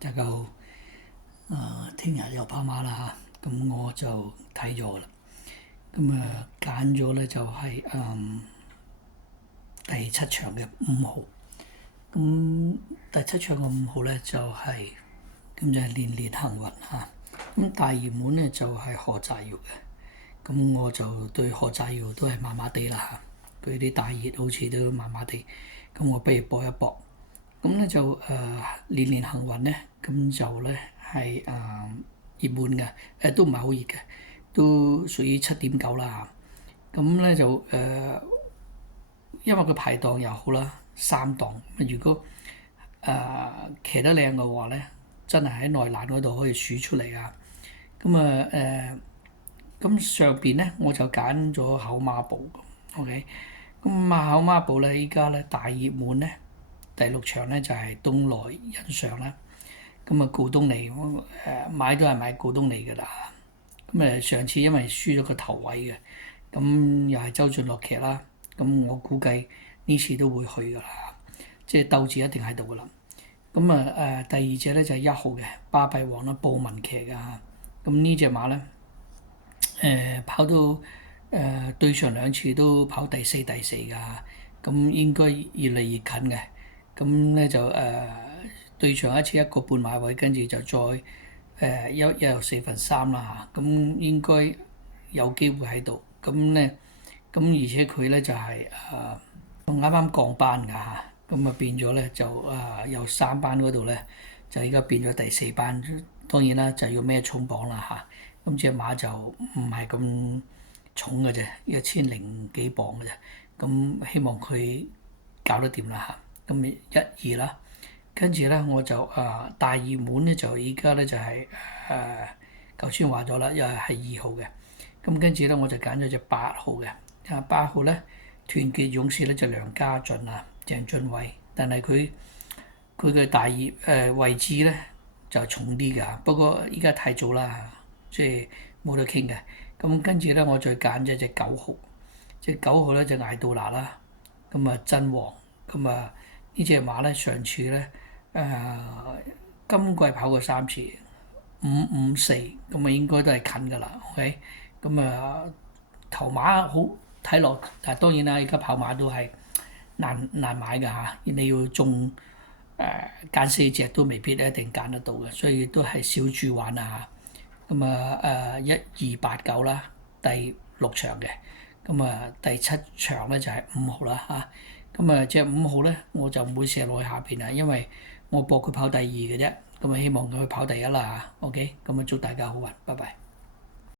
大家好，聽日又跑馬啦嚇，咁我就睇咗啦，咁揀咗咧就係、第七場嘅5號，咁第七場嘅5號咧就係、咁就係年年幸運嚇，咁大熱門咧就係何澤堯嘅，咁我就對何澤堯都係麻麻地啦嚇，佢啲大熱好似都麻麻地，咁我不如搏一搏。咁咧就年年幸運咧，咁就咧係熱門嘅，都唔係好熱嘅，都屬於7.9啦嚇。咁咧就因為佢排檔又好啦，三檔。如果騎得靚嘅話咧，真係喺內欄嗰度可以數出嚟啊。咁上邊咧我就揀咗口孖寶，OK。咁口孖寶咧依家咧大熱門咧。第6場咧就係東來欣賞啦，咁告東尼買都係買告東尼㗎啦。咁上次因為輸咗個頭位嘅，咁又係周俊樂騎啦，咁我估計呢次都會去㗎啦，即係鬥志一定喺度㗎啦。咁第二隻咧就係1號嘅巴閉王啦，布文騎㗎。咁呢隻馬咧跑到對上2次都跑第4㗎，咁應該越嚟越近嘅。咁咧就對上一次1個半馬位，跟住就再一又3/4啦嚇，咁應該有機會喺度。咁咧，咁而且佢咧就係啱啱降班㗎嚇，咁變咗咧就由3班嗰度咧就而家變咗第4班，當然啦就要孭重磅啦嚇。咁隻馬就唔係咁重嘅啫，1000幾磅嘅啫。咁希望佢搞得掂啦嚇。咁1、2啦，跟住咧我就大熱門咧就依家咧就係頭先話咗啦，又係2號嘅。咁跟住咧我就揀咗隻8號嘅。8號咧團結勇士咧就梁家俊啊、鄭俊偉，但係佢嘅大熱位置咧就重啲㗎。不過依家太早啦，即係冇得傾嘅。咁跟住咧我再揀咗隻9號，隻9號咧就艾杜娜啦，咁真王，咁呢隻馬咧上次咧今季跑過3次554，咁應該都係近㗎啦 ，OK。咁頭馬好睇落，但係當然啦，而家跑馬都係難買㗎嚇，你要中揀4隻都未必一定揀得到嘅，所以都係小注玩啊嚇。咁1、2、8、9啦，第6場嘅。咁第7場咧就係5號啦嚇。咁隻5號咧我就唔會射落去下邊啦，因為我搏佢跑第2嘅啫。咁希望佢跑第1啦嚇。OK，咁祝大家好運，拜拜。